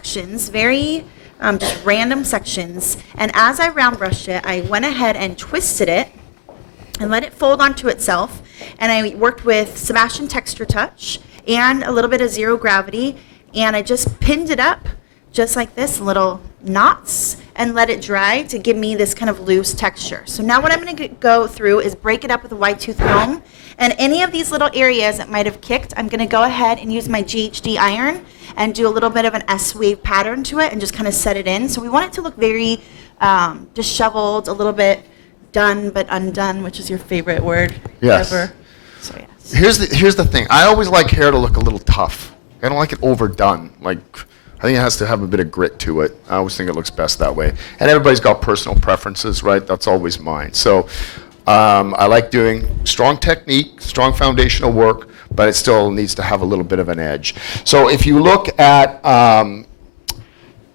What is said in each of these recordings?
sections, very just random sections. And as I round brushed it, I went ahead and twisted it and let it fold onto itself. And I worked with Sebastian Texture Touch and a little bit of zero gravity. And I just pinned it up just like this, little knots, and let it dry to give me this kind of loose texture. So now what I'm going to go through is break it up with a wide tooth comb. And any of these little areas that might have kicked, I'm going to go ahead and use my GHD iron and do a little bit of an S-wave pattern to it and just kind of set it in. So we want it to look very disheveled, a little bit done but undone, which is your favorite word ever. So yes. Here's the thing. I always like hair to look a little tough. I don't like it overdone. Like, I think it has to have a bit of grit to it. I always think it looks best that way. And everybody's got personal preferences, right? That's always mine. So I like doing strong technique, strong foundational work, but it still needs to have a little bit of an edge. So if you look at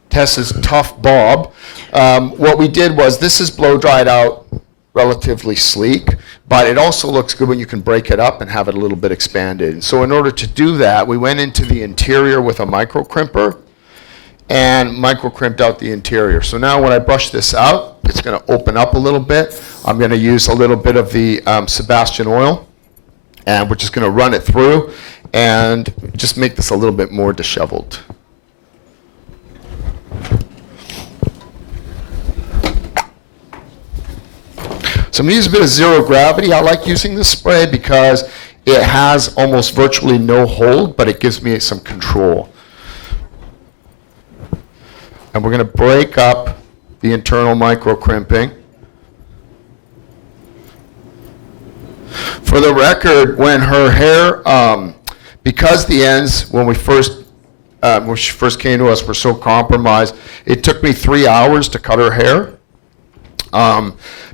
Tess's Tough Bob, what we did was, this is blow dried out, relatively sleek, but it also looks good when you can break it up and have it a little bit expanded. And so in order to do that, we went into the interior with a micro crimper and micro crimped out the interior. So now when I brush this out, it's going to open up a little bit. I'm going to use a little bit of the Sebastian oil, and we're just going to run it through and just make this a little bit more disheveled. So I'm going to use a bit of zero gravity. I like using this spray because it has almost virtually no hold, but it gives me some control. And we're going to break up the internal micro crimping. For the record, when her hair, because the ends, when she first came to us, were so compromised, it took me 3 hours to cut her hair.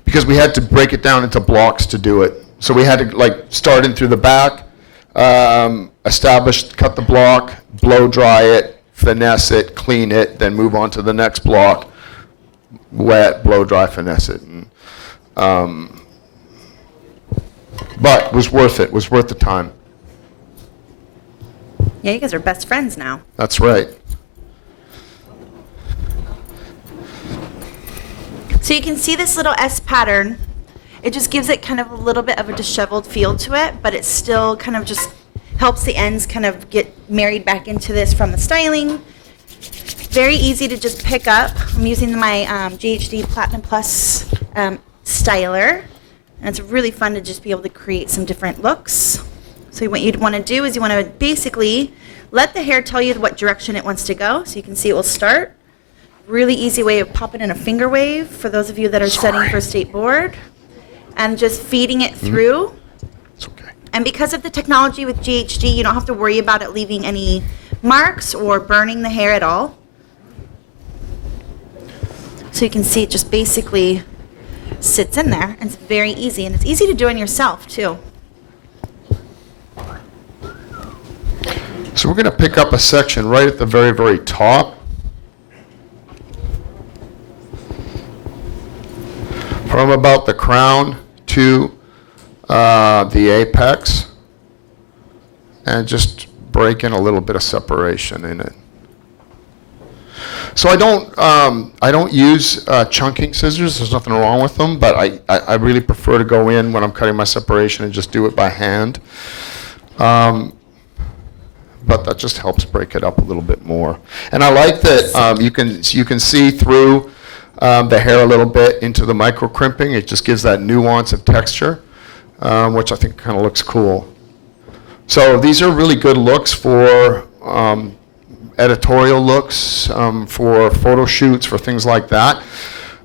Because we had to break it down into blocks to do it. So we had to start in through the back, cut the block, blow dry it, finesse it, clean it, then move on to the next block, wet, blow dry, finesse it. And, but it was worth it. It was worth the time. Yeah, you guys are best friends now. That's right. So you can see this little S pattern. It just gives it kind of a little bit of a disheveled feel to it, but it still kind of just helps the ends kind of get married back into this from the styling. Very easy to just pick up. I'm using my GHD Platinum Plus styler, and it's really fun to just be able to create some different looks. So what you'd want to do is you want to basically let the hair tell you what direction it wants to go. So you can see it will start. Really easy way of popping in a finger wave for those of you that are studying for state board, and just feeding it through. It's okay. And because of the technology with GHD, you don't have to worry about it leaving any marks or burning the hair at all. So you can see it just basically sits in there, and it's very easy, and it's easy to do on yourself too. So we're going to pick up a section right at the very, very top. From about the crown to the apex, and just break in a little bit of separation in it. So I don't use chunking scissors. There's nothing wrong with them, but I really prefer to go in when I'm cutting my separation and just do it by hand. But that just helps break it up a little bit more. And I like that you can see through the hair a little bit into the micro crimping. It just gives that nuance of texture, which I think kind of looks cool. So these are really good looks for editorial looks, for photo shoots, for things like that,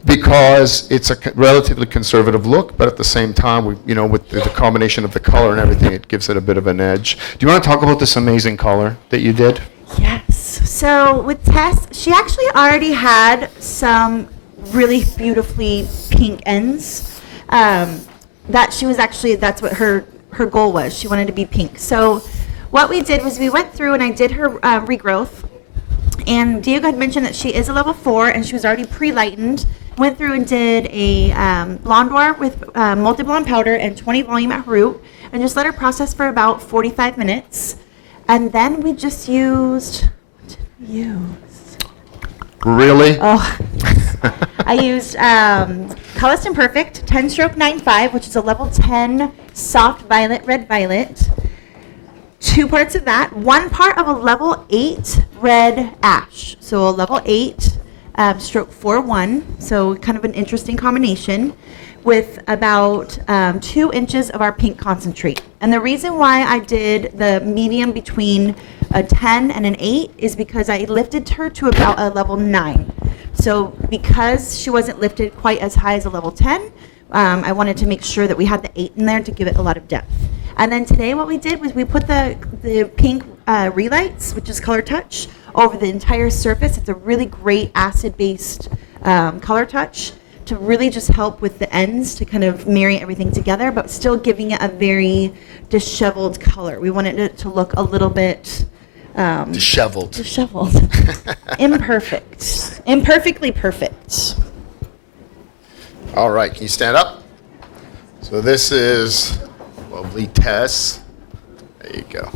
because it's a relatively conservative look, but at the same time, with the combination of the color and everything, it gives it a bit of an edge. Do you want to talk about this amazing color that you did? Yes. So with Tess, she actually already had some really beautifully pink ends. That's what her goal was. She wanted to be pink. So what we did was we went through and I did her regrowth. And Diego had mentioned that she is a level 4 and she was already pre-lightened. Went through and did a blonde noir with multi-blonde powder and 20 volume at root, and just let her process for about 45 minutes. And then we just used, Really? Oh, I used Colorist Imperfect 10 stroke 9.5, which is a level 10 soft violet, red violet. 2 parts of that. 1 part of a level 8 red ash. So a level 8 stroke 4-1. So kind of an interesting combination with about 2 inches of our pink concentrate. And the reason why I did the medium between a 10 and an 8 is because I lifted her to about a level 9. So because she wasn't lifted quite as high as a level 10, I wanted to make sure that we had the 8 in there to give it a lot of depth. And then today what we did was we put the pink relights, which is Color Touch, over the entire surface. It's a really great acid-based color touch to really just help with the ends to kind of marry everything together, but still giving it a very disheveled color. We wanted it to look a little bit Disheveled. Imperfect. Imperfectly perfect. All right, can you stand up? So this is lovely Tess. There you go.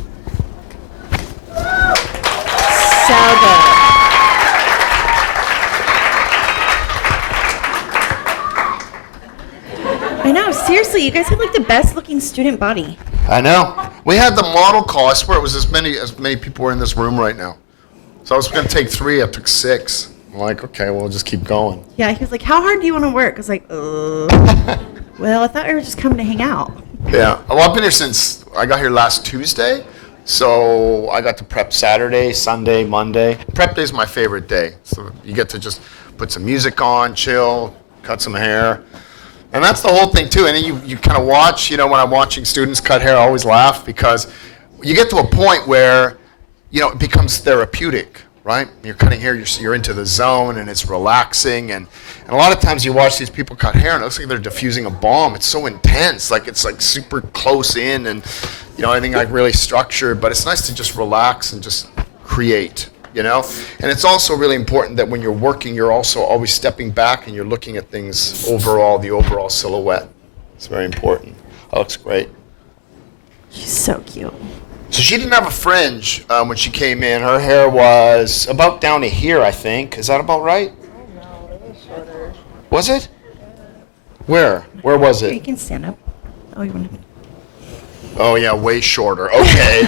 So good. I know, seriously, you guys have like the best looking student body. I know. We had the model call. I swear it was as many people were in this room right now. So I was going to take 3. I took 6. I'm like, okay, well, we'll just keep going. Yeah, he was like, how hard do you want to work? I was like, well, I thought we were just coming to hang out. Yeah. Well, I've been here since I got here last Tuesday. So I got to prep Saturday, Sunday, Monday. Prep day is my favorite day. So you get to just put some music on, chill, cut some hair. And that's the whole thing too. And then you kind of watch, when I'm watching students cut hair, I always laugh because you get to a point where, it becomes therapeutic, right? You're cutting hair, you're into the zone and it's relaxing. And a lot of times you watch these people cut hair and it looks like they're diffusing a bomb. It's so intense, it's like super close in and, everything like really structured. But it's nice to just relax and just create. And it's also really important that when you're working, you're also always stepping back and you're looking at things overall, the overall silhouette. It's very important. That looks great. She's so cute. So she didn't have a fringe when she came in. Her hair was about down to here, I think. Is that about right? No, it was shorter. Was it? Where? Where was Here, you it? can stand up. Oh, you want to? Oh, yeah, way shorter. Okay.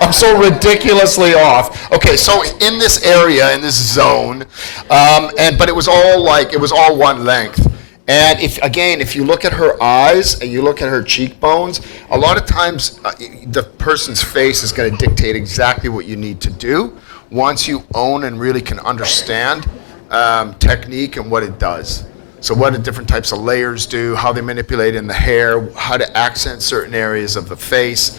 I'm so ridiculously off. Okay, so in this area, in this zone, but it was all one length. And if you look at her eyes and you look at her cheekbones, a lot of times the person's face is going to dictate exactly what you need to do once you own and really can understand technique and what it does. So what the different types of layers do, how they manipulate in the hair, how to accent certain areas of the face.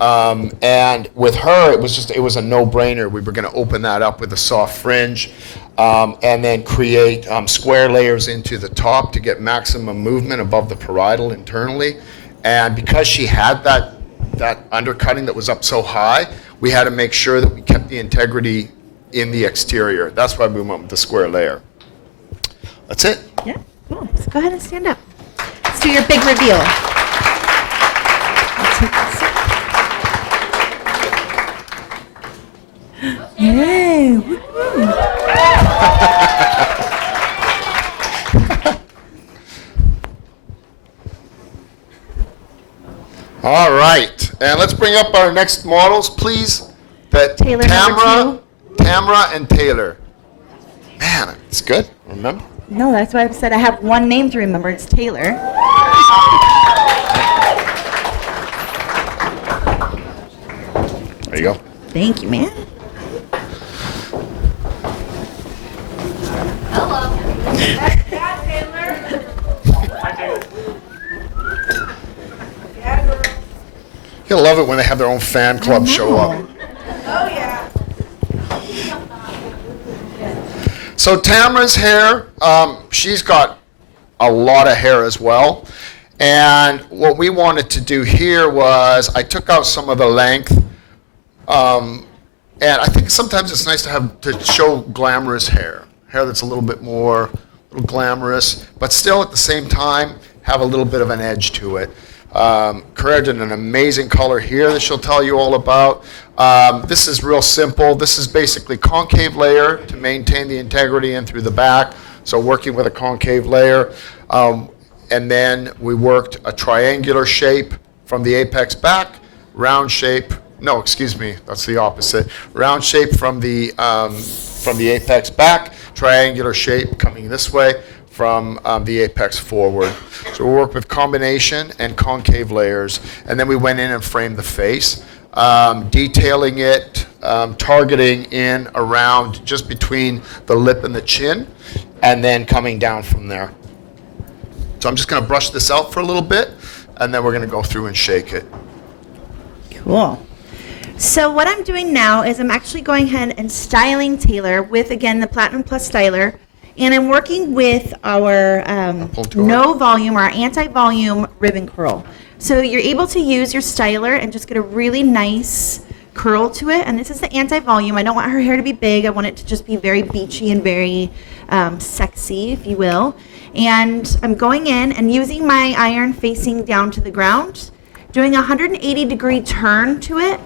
And with her, it was a no-brainer. We were going to open that up with a soft fringe and then create square layers into the top to get maximum movement above the parietal internally. And because she had that undercutting that was up so high, we had to make sure that we kept the integrity in the exterior. That's why we went with the square layer. That's it. Yeah, cool. So go ahead and stand up. Let's do your big reveal. Let's take this. Yay! Woo-hoo. All right, and let's bring up our next models, please. Taylor, number 2. Tamra and Taylor. Man, it's good. Remember? No, that's why I said I have one name to remember. It's Taylor. There you go. Thank you, man. You'll love it when they have their own fan club show up. Oh, yeah. So Tamara's hair, she's got a lot of hair as well. And what we wanted to do here was I took out some of the length. And I think sometimes it's nice to show glamorous hair that's a little bit more, a little glamorous, but still at the same time have a little bit of an edge to it. Created an amazing color here that she'll tell you all about. This is real simple. This is basically concave layer to maintain the integrity in through the back. So working with a concave layer. And then we worked a triangular shape from the apex back, round shape, no, excuse me, that's the opposite. Round shape from the apex back, triangular shape coming this way from the apex forward. So we worked with combination and concave layers, and then we went in and framed the face, detailing it, targeting in around just between the lip and the chin, and then coming down from there. So I'm just going to brush this out for a little bit, and then we're going to go through and shake it. Cool. So what I'm doing now is I'm actually going ahead and styling Taylor with, again, the Platinum Plus styler. And I'm working with our no volume, our anti-volume ribbon curl. So you're able to use your styler and just get a really nice curl to it. And this is the anti-volume. I don't want her hair to be big. I want it to just be very beachy and very sexy, if you will. And I'm going in and using my iron facing down to the ground, doing a 180-degree turn to it,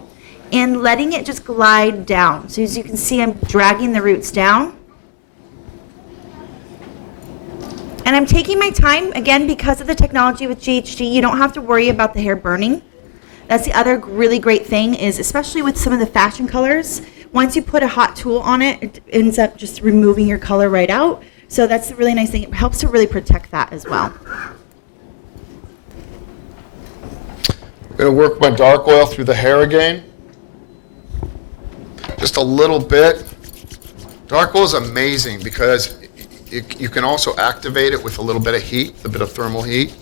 and letting it just glide down. So as you can see, I'm dragging the roots down. And I'm taking my time, again, because of the technology with GHD, you don't have to worry about the hair burning. That's the other really great thing is, especially with some of the fashion colors, once you put a hot tool on it, it ends up just removing your color right out. So that's the really nice thing. It helps to really protect that as well. I'm going to work my dark oil through the hair again. Just a little bit. Dark oil is amazing because you can also activate it with a little bit of heat, a bit of thermal heat.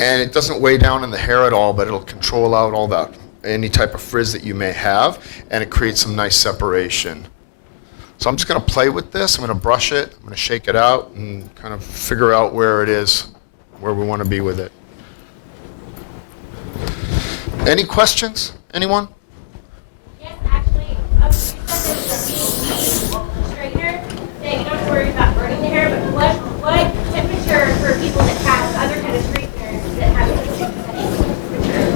And it doesn't weigh down in the hair at all, but it'll control out all that, any type of frizz that you may have, and it creates some nice separation. So I'm just going to play with this. I'm going to brush it. I'm going to shake it out and kind of figure out where it is, where we want to be with it. Any questions? Anyone? Yes, actually, you said there was a straightener that you don't have to worry about burning the hair, but what temperature for people that have other kind of straighteners that have a specific temperature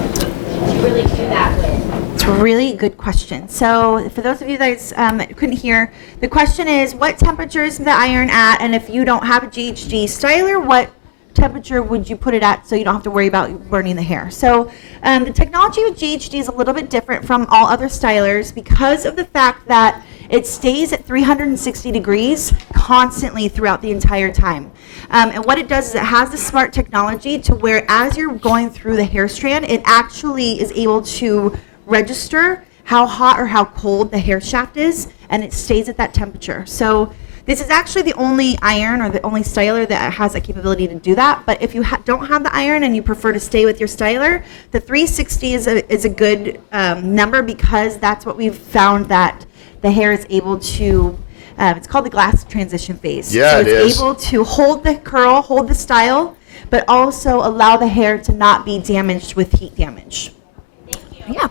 should you really do that with? It's a really good question. So for those of you guys that couldn't hear, the question is, what temperature is the iron at? And if you don't have a GHD styler, what temperature would you put it at so you don't have to worry about burning the hair? So the technology with GHD is a little bit different from all other stylers because of the fact that it stays at 360 degrees constantly throughout the entire time. And what it does is it has the smart technology to where as you're going through the hair strand, it actually is able to register how hot or how cold the hair shaft is, and it stays at that temperature. So this is actually the only iron or the only styler that has that capability to do that. But if you don't have the iron and you prefer to stay with your styler, the 360 is a good number because that's what we've found that the hair is able to, it's called the glass transition phase. Yeah, so it it's is. able to hold the curl, hold the style, but also allow the hair to not be damaged with heat damage. Thank you. Yeah.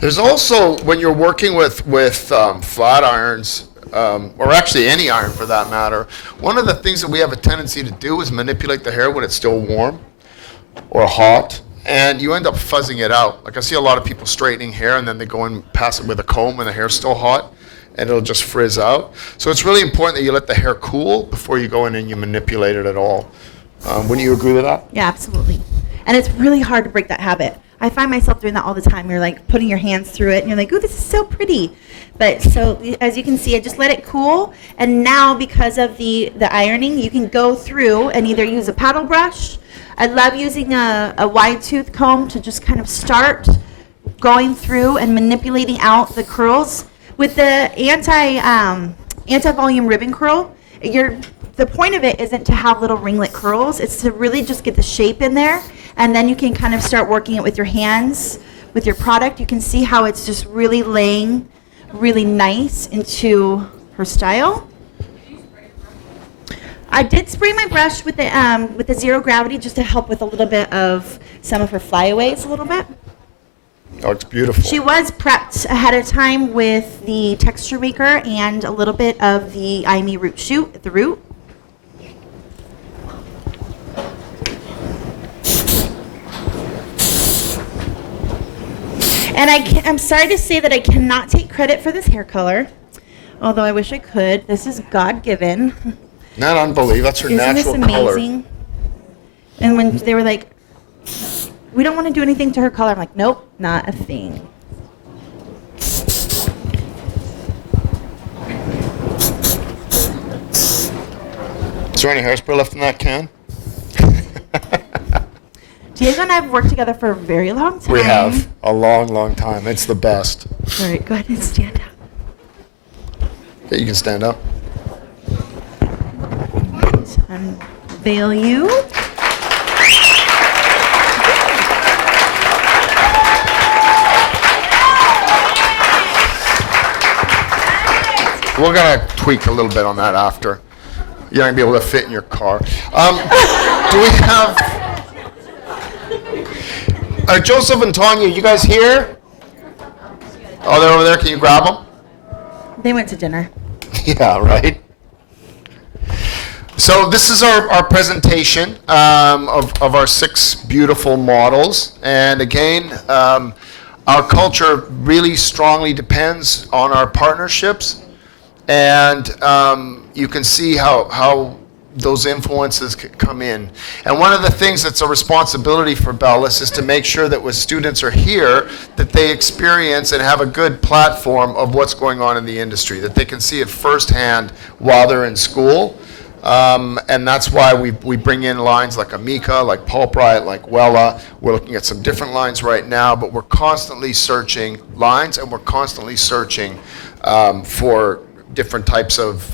There's also, when you're working with flat irons, or actually any iron for that matter, one of the things that we have a tendency to do is manipulate the hair when it's still warm or hot, and you end up fuzzing it out. Like I see a lot of people straightening hair and then they go and pass it with a comb when the hair's still hot, and it'll just frizz out. So it's really important that you let the hair cool before you go in and you manipulate it at all. Wouldn't you agree with that? Yeah, absolutely. And it's really hard to break that habit. I find myself doing that all the time. You're like putting your hands through it and you're like, ooh, this is so pretty. But so as you can see, I just let it cool. And now because of the ironing, you can go through and either use a paddle brush. I love using a wide tooth comb to just kind of start going through and manipulating out the curls. With the anti-volume ribbon curl, the point of it isn't to have little ringlet curls. It's to really just get the shape in there. And then you can kind of start working it with your hands, with your product. You can see how it's just really laying really nice into her style. I did spray my brush with the zero gravity just to help with a little bit of some of her flyaways a little bit. Oh, it's beautiful. She was prepped ahead of time with the texture maker and a little bit of the IME root shoot at the root. And I'm sorry to say that I cannot take credit for this hair color, although I wish I could. This is God-given. Not unbelievable. That's her Isn't this natural color. amazing? And when they were like, we don't want to do anything to her color, I'm like, nope, not a thing. Is there any hairspray left in that can? Diego and I have worked together for a very long time. We have. A long, long time. It's the best. All right, go ahead and stand up. Okay, you can stand up. Unveil you. We're going to tweak a little bit on that after. You're not going to be able to fit in your car. Do we have... Joseph and Tanya, you guys here? Oh, they're over there. Can you grab them? They went to dinner. Yeah, right. So this is our presentation of our 6 beautiful models. And again, our culture really strongly depends on our partnerships. And you can see how those influences come in. And one of the things that's a responsibility for Bellus is to make sure that when students are here, that they experience and have a good platform of what's going on in the industry, that they can see it firsthand while they're in school. And that's why we bring in lines like Amica, like Pulbright, like Wella. We're looking at some different lines right now, but we're constantly searching lines, and we're constantly searching for different types of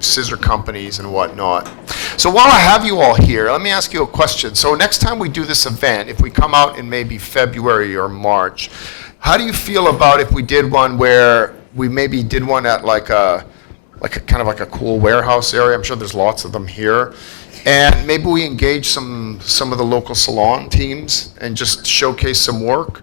scissor companies and whatnot. So while I have you all here, let me ask you a question. So next time we do this event, if we come out in maybe February or March, how do you feel about if we did one where we maybe did one at like a kind of like a cool warehouse area? I'm sure there's lots of them here. And maybe we engage some of the local salon teams and just showcase some work.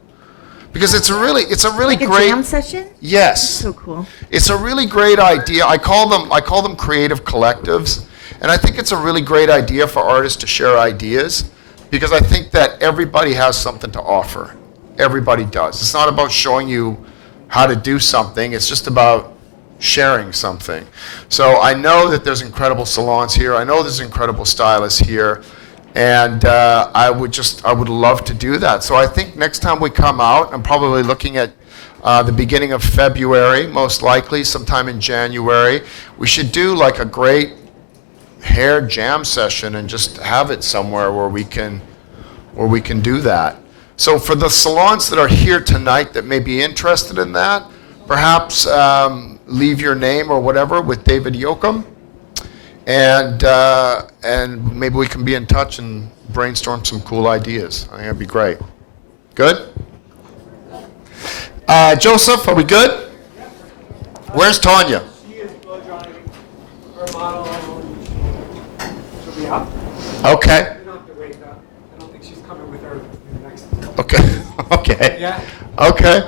Because it's a really Like great a jam session? Yes. So cool. It's a really great idea. I call them creative collectives, and I think it's a really great idea for artists to share ideas, because I think that everybody has something to offer. Everybody does. It's not about showing you how to do something. It's just about sharing something. So I know that there's incredible salons here. I know there's incredible stylists here. And I would love to do that. So I think next time we come out, I'm probably looking at the beginning of February, most likely, sometime in January. We should do like a great hair jam session and just have it somewhere where we can do that. So for the salons that are here tonight that may be interested in that, perhaps leave your name or whatever with David Yoakum. And maybe we can be in touch and brainstorm some cool ideas. I think that'd be great. Good? Joseph, are we good? Where's Tanya? She is blow drying her model. She'll be up. Okay. You don't have to wait though. I don't think she's coming with her in the next. Okay. Okay. Yeah. Okay.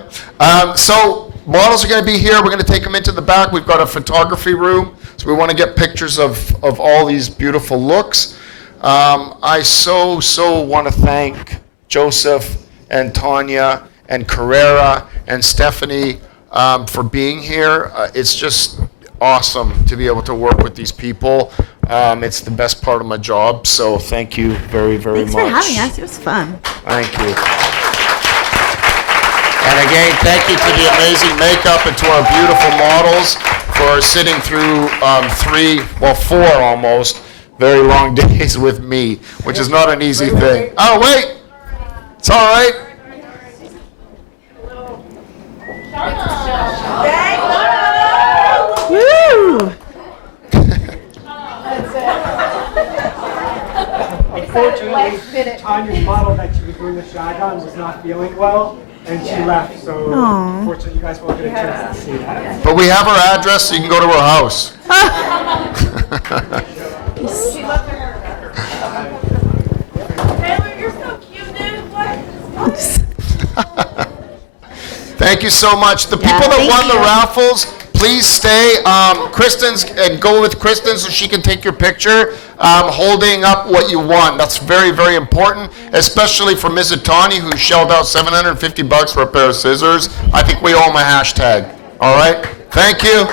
So models are going to be here. We're going to take them into the back. We've got a photography room, so we want to get pictures of all these beautiful looks. I so want to thank Joseph and Tanya and Carrera and Stephanie for being here. It's just awesome to be able to work with these people. It's the best part of my job, so thank you very, very Thanks much. for having us. It was fun. Thank you. And again, thank you to the amazing makeup and to our beautiful models for sitting through 4 almost, very long days with me, which is not an easy thing. Oh, wait. It's all right. Woo! Unfortunately, Tanya's model that she was doing the shag on was not feeling well, and she left. So Aw. unfortunately, you guys won't get a chance to see that. But we have her address, so you can go to her house. Taylor, you're so cute, dude. What? Thank you so much. The Yeah, people that thank won the you. raffles, please stay. Kristen's, and go with Kristen so she can take your picture. holding up what you won. That's very, very important, especially for Ms. Atani, who shelled out $750 for a pair of scissors. I think we owe him a hashtag. All right? Thank you.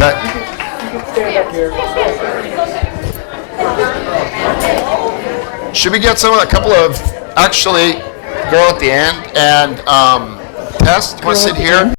Okay. Stand up here. Should we get a couple of, actually, go at the end and test? You want to sit here?